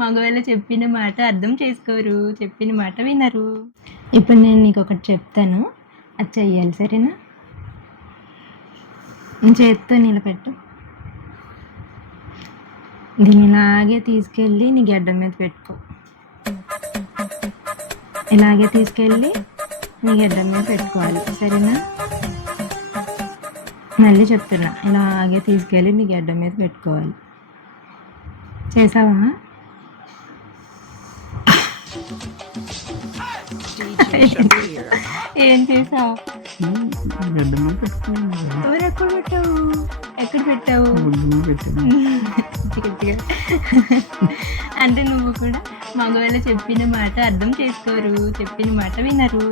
మగవాళ్ళు చెప్పిన మాట అర్థం చేసుకోరు, చెప్పిన మాట వినరు. ఇప్పుడు నేను నీకు ఒకటి చెప్తాను, అది చెయ్యాలి, సరేనా? చేత్తో నిలబెట్టు. దీన్ని ఇలాగే తీసుకెళ్ళి నీ గడ్డ మీద పెట్టుకో. ఇలాగే తీసుకెళ్ళి నీ గడ్డ మీద పెట్టుకోవాలి, సరేనా? మళ్ళీ చెప్తున్నా, ఇలాగే తీసుకెళ్ళి నీ గడ్డ మీద పెట్టుకోవాలి. చేసావా? ఏం చేసావు? ఎక్కడ పెట్టావు? ఎక్కడ పెట్టావు? అంటే నువ్వు కూడా మగవాళ్ళు చెప్పిన మాట అర్థం చేసుకోరు, చెప్పిన మాట వినరు.